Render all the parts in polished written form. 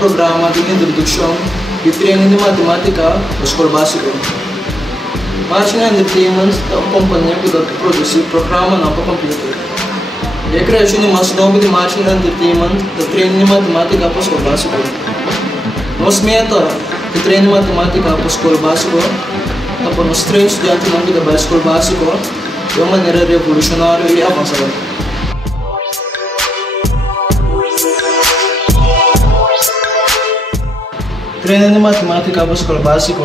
programa de introdução e treino de matemática da escola básica. Martin Entertainment é uma companhia que produz programa para computer. E a criação de mais novo de Martin Entertainment da treino de matemática para a escola básica. Nossa meta de treino de matemática para a escola básica é para os três estudantes da escola básica de uma maneira revolucionária e avançada. Treino de matemática para a escola básica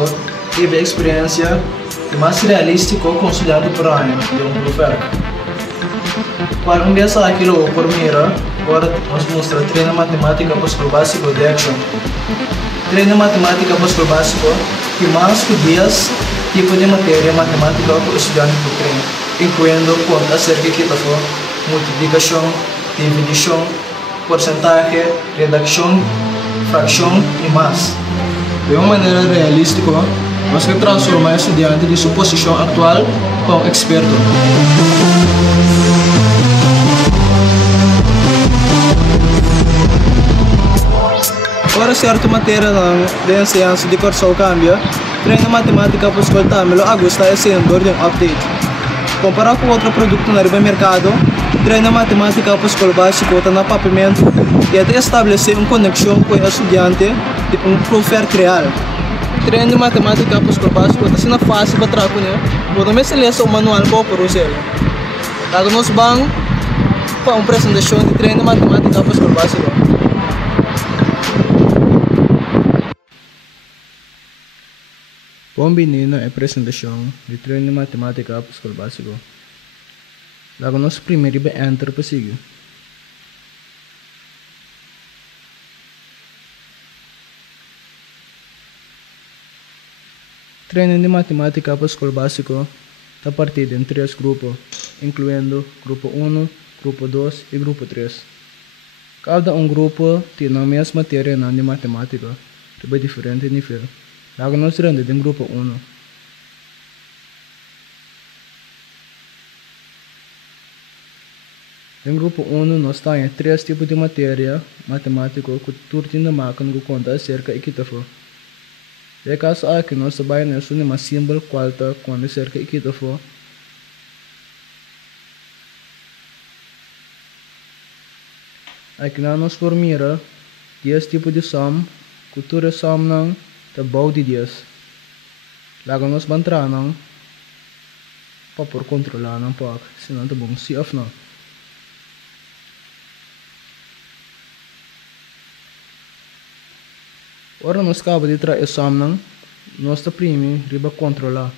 teve a experiência mais realística com o estudante por ano de um professor. Quando começa aquilo por mira, agora nós mostra treino de matemática para a escola básica de action. Treino de matemática para a escola básica que mais que 10 tipos de matéria matemática para o estudante por treino, incluindo conta acerca de multiplicação, divisão, porcentagem, redação, fração e mais. De uma maneira realística, nós queremos transformar o estudante de sua posição atual para um experto. Para certa matéria de ensinança de curso cambia, treino matemática para a escola também agosta é sendo de um update. Comparado com outro produto no mercado, treino matemática para a escola básica está no papamento e até estabelecer uma conexão com o estudante de um professor real. Treino de matemática para a escola básica está sendo fácil para trabalhar, né? Quando nós lemos o manual para o processo, logo nós vamos para uma apresentação de treino de matemática para a escola básica. Bom menino é apresentação de treino de matemática para a escola básica. Logo nós primeiro vai enter para seguir. Treino de matemática para a escola básica está partido em 3 grupos, incluindo grupo 1, grupo 2 e grupo 3. Cada grupo tem a mesma matéria de matemática, de diferente nível. Logo nós rendemos em grupo 1. Em grupo 1 nós temos 3 tipos de matéria matemática que tudo tem máquina que conta acerca de equitafo. De caso aqui nós trabalhamos numa símbolo qualta quando acerca de equitafo. Aqui nós formamos 10 tipos de soma, que toda soma não está bom de 10. Logo nós vamos entrar não para por controlar não pouco, senão está bom se off não. Ora nós acabamos de trazer a soma não, nós está primeiro riba controlar.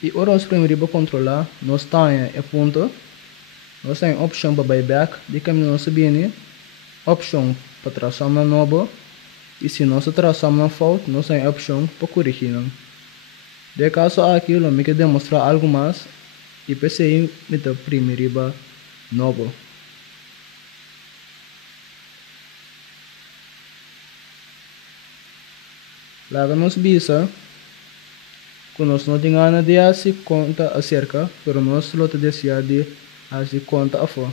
E ora nós primeiro riba controlar, nós temos a ponto, nós temos a opção para buyback, de caminho nós sabemos, opção para traçar uma nova. E se nós traçamos uma falta, nós temos a opção para corrigir. De caso aqui, eu me quero demonstrar algo mais e pensei em meter primeiro riba novo. Logo nós visa que nós não temos nada de assim conta acerca, pero nós não deseja de assim conta a fora.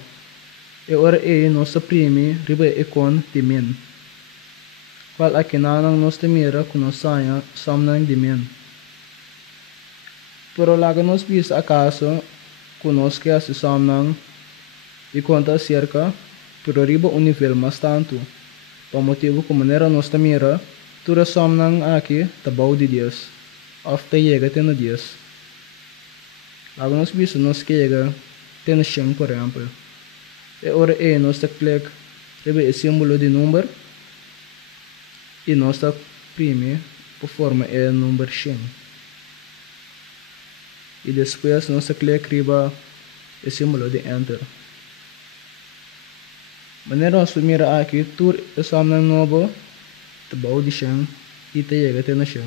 E ora é nossa primeira riba econ de min. Qual aqui não nós temera que nós saia somna de min. Pero logo nós visa acaso que nós quer se somna e conta acerca, pero riba um nível mais tanto. Por motivo que maneira nós temera, toda somna aqui tá bom de 10. After chega até no 10. Logo nós visa nós chega até no 100 por exemplo. E ora é nós clica riba o símbolo de número e nós prime por forma é número 100. E depois nós clica riba o símbolo de enter. Maneira nós mira aqui tur é somna novo tá bom de 100 e tá chega até no 100.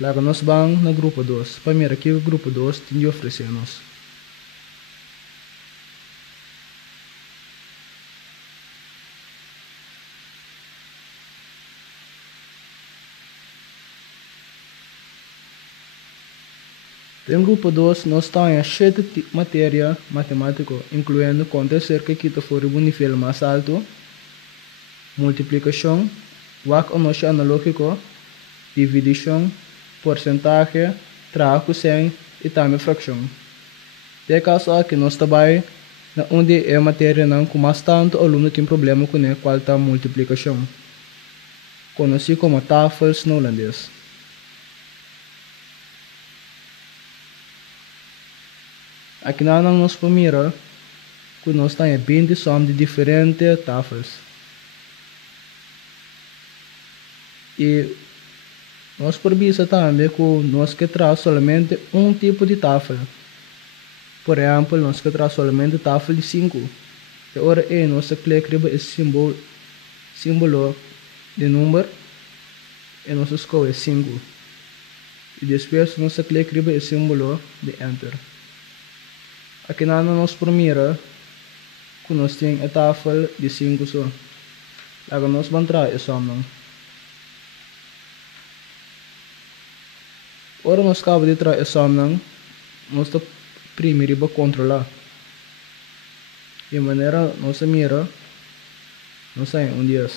Logo nós vamos no grupo 2. Primeiro aqui o grupo 2 tem de oferecer nós. Em grupo 2, nós temos 7 matérias matemáticas, incluindo conta cerca que for o nível mais alto, multiplicação, WAC ou analógico, divisão, porcentagem, trabalho sem e também fração. De caso aqui nós trabalhamos onde é matéria não com mais tanto aluno tem problema com a qual está multiplicação, conhecido como TOEFL no holandês. Aqui na nossa primeira, que nós temos 20 somas de diferentes TOEFLs. E nós precisamos também que nós que traz somente um tipo de TOEFL. Por exemplo, nós que traz somente TOEFL de 5. E agora nós clica esse símbolo de número e nós escolhe 5. E depois nós clica esse símbolo de Enter. Aqui na nossa primeira, que nós temos a TOEFL de 5 só. Agora nós vamos entrar esse nome. Ora nós acabamos de entrar esse nome, nós primeiro para controlar. De maneira nós mira, nós temos um 10.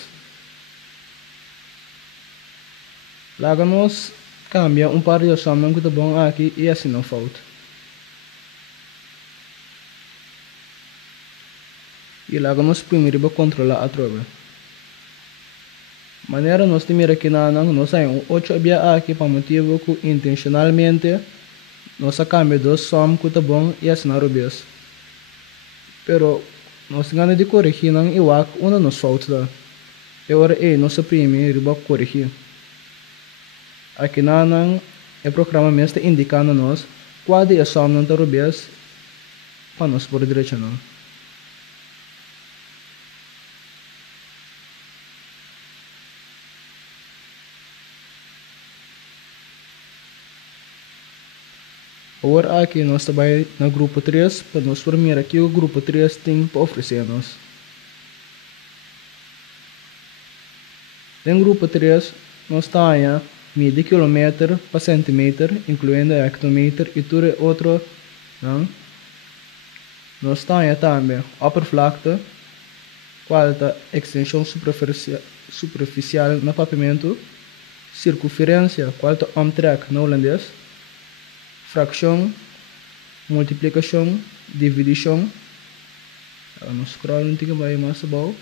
Agora nós cambia par de somas que está bom aqui e assim não falta. E lá nós primeiro para controlar a trova. Maneira nós temos aqui nós temos 8 aqui para motivo que intencionalmente nós cambia 2 somas que está bom e assim não rubes. Pero nós ganhamos de corrigir não e o uma nos falta. E agora nós primeiro para corrigir. Aqui o programa mesmo está indicando nós qual é a soma não está rubes para nós por direito não. Agora aqui nós trabalhamos no grupo 3, para nós primeiro aqui o grupo 3 tem para oferecer-nos. No grupo 3, nós temos medir quilômetro para centímetro, incluindo hectômetro e tudo outro. Não? Nós temos também oppervlakte, qual é a extensão superficial no pavimento, circunferência, qual é o omtrek no holandês, fração, multiplicação, divisão. Nós scroll um pouquinho mais abaixo.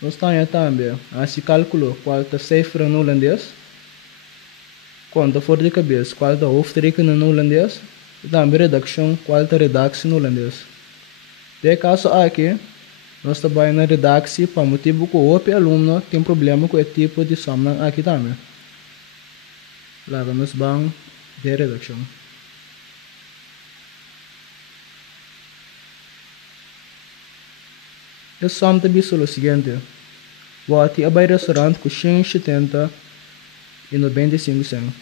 Nós temos também esse cálculo, qual é a cifra no holandês, conta for de cabeça, qual é a hoofdrekening no holandês, e também redação, qual é a redação no holandês. De caso aqui, nós trabalhamos na redação para motivo que o aluno tem problema com o tipo de soma aqui também. Lá nós vamos de redação. O som também é o seguinte: vou te abrir restaurante com 170 e 95 cents.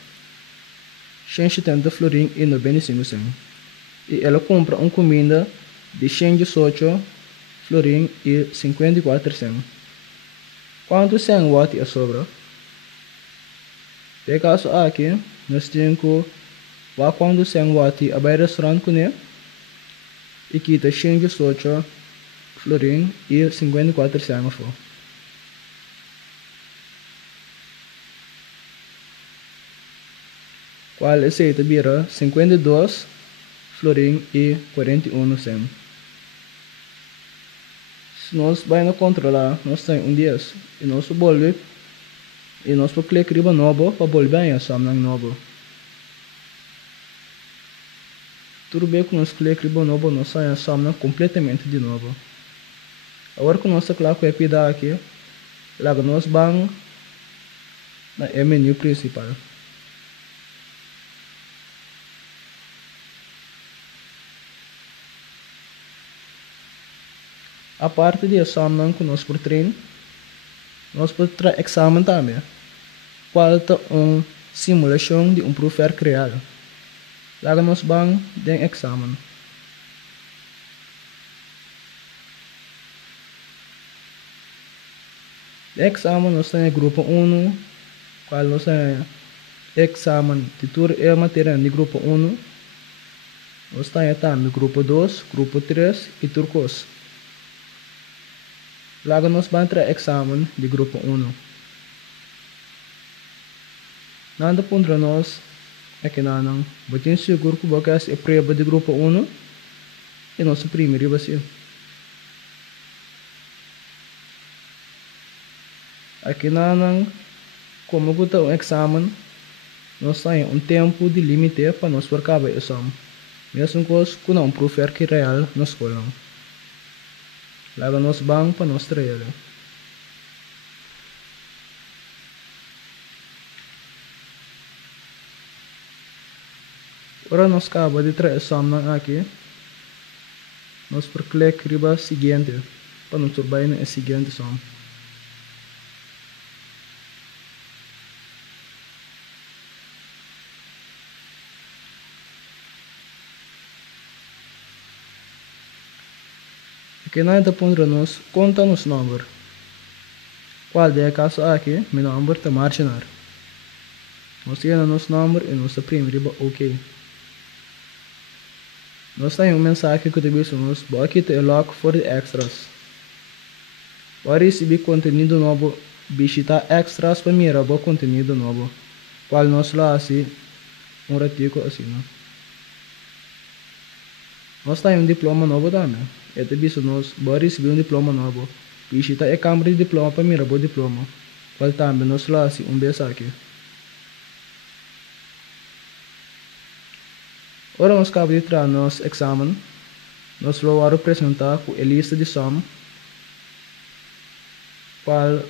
170 florim e 95 cents. E ela compra comida de 118 florim e 54 cents. Quanto cents vou te sobra? De caso aqui, nós temos que quanto cents vou te abrir restaurante com ele e quita 118 florim e 54 cents. Qual é esse bira 52 florim e 41 cents. Se nós vamos controlar, nós temos um 10 e nós volve e nós vamos clicar em novo para volver a soma novo. Tudo bem que nós clicamos em novo, nós saímos a soma completamente de novo. Agora que nós clicamos aqui, logo nós vamos no menu principal. A parte de exame que nós por treino, nós podemos ter exame também. Qual é uma simulação de prova real. Lá nós vamos de exame. De exame nós temos grupo 1, qual nós temos exame de toda a matéria de grupo 1, Nós temos também grupo 2, grupo 3 e turcos. Logo nós vamos entrar exame de grupo 1. Nada contra nós aqui não. Botem seguro que você é prova de grupo 1 e nosso primeiro vai aqui não, como que o exame, nós temos tempo de limite para nós acabar o exame. Mesmo coisa que não provar que é real na escola. Logo nós vamos para nós trabalhar. Agora nós acabamos de trazer o exame aqui. Nós por clicar riba seguinte para nós trabalhar no seguinte exame. Aqui nós estamos nós conta nos números. Qual é o caso aqui? Meu número está marginal. Nós temos nosso número e nossa primeira OK. Nós temos mensagem que diz nos aqui tem lock for the extras. Para receber conteúdo novo, visita extras para mirar o conteúdo novo. Qual nós lá assim ratico assim. Nós temos diploma novo também. Ete biso nós para receber diploma novo. Visita a câmara de diploma para mirar o diploma. Qual também nós lá assim vez aqui. Ora nós acabamos de entrar no nosso exame. Nós vamos apresentar com a lista de som. Qual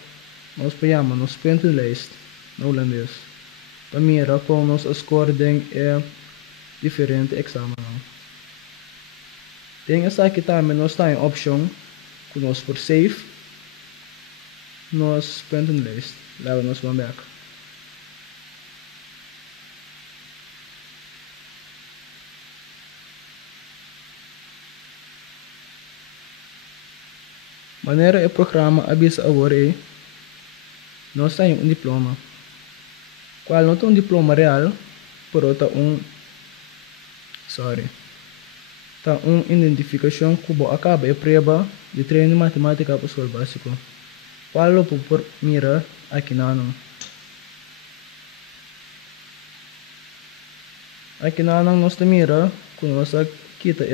nós chamamos nos point list no holandês. Para mirar como nosso score é diferente exame. Tem essa aqui também nós temos a opção que nós por save nos point list. Lá nós vamos back. Maneira o programa avisa agora é nós temos diploma. Qual não tem diploma real, por outra tá identificação que acaba a prova de treino de matemática para o escola básico. Qual é por mira aqui não. Aqui não nós mira que nós kita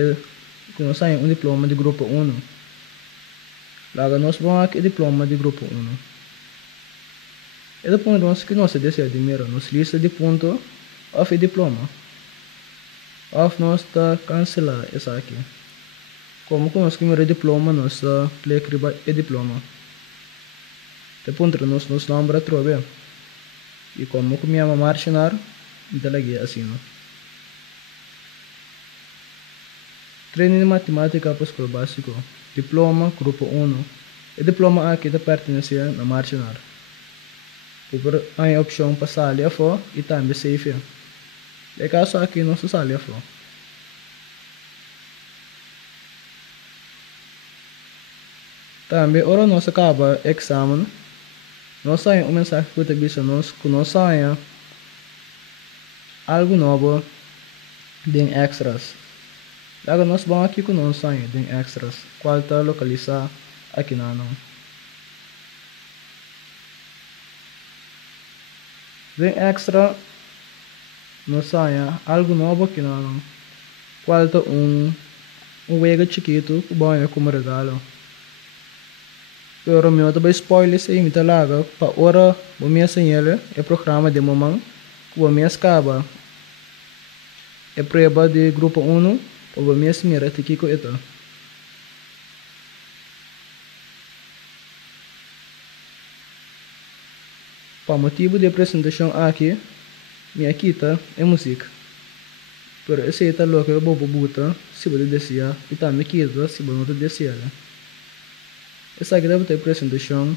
que nós temos diploma de grupo 1. Logo nós vamos aqui diploma de grupo 1. E depois nós que nós deseja de mira nos lista de ponto of diploma. Of nós está cancelar essa aqui. Como que nós que mira diploma nós clica riba e diploma. Depois nós nos número trove. E como que me ama marginar, então lagi assim. Treino de matemática para o escola básico. Diploma grupo 1. E diploma aqui da pertenência na marginal. Por a opção para salir a fora e também save. E caso aqui não se salir a fora. Também ora nós acaba exame. Nós sai mensagem que avisa nós que nós saia algo novo de extras. Logo nós vamos aqui com nós saia de extras. Qual está localizado aqui na não. De extra nós saia algo novo aqui na não. Qual está wega chiquito que bom como regalo. Pero meu também spoiler se imita laga para ora o minha senhora é programa de mamãe que o minha acaba é prova de grupo 1 o minha senhora te kiko ito. Para motivo de apresentação aqui minha quita é música. Pero esse está louco eu vou botar se você desejar e também quita se você não desejar. Essa aqui deve ter apresentação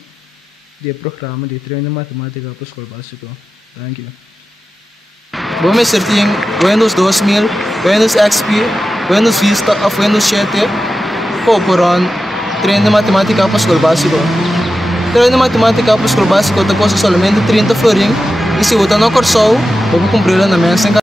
do programa de treino de matemática para o escola básico. Thank you. Vamos certinho Windows 2000, Windows XP, Windows Vista ou Windows 7 cooperam treino de matemática para o escola básico. Treino de matemática para o escola básico custa somente 30 florin e se você não cursou, vamos cumprir na mensa.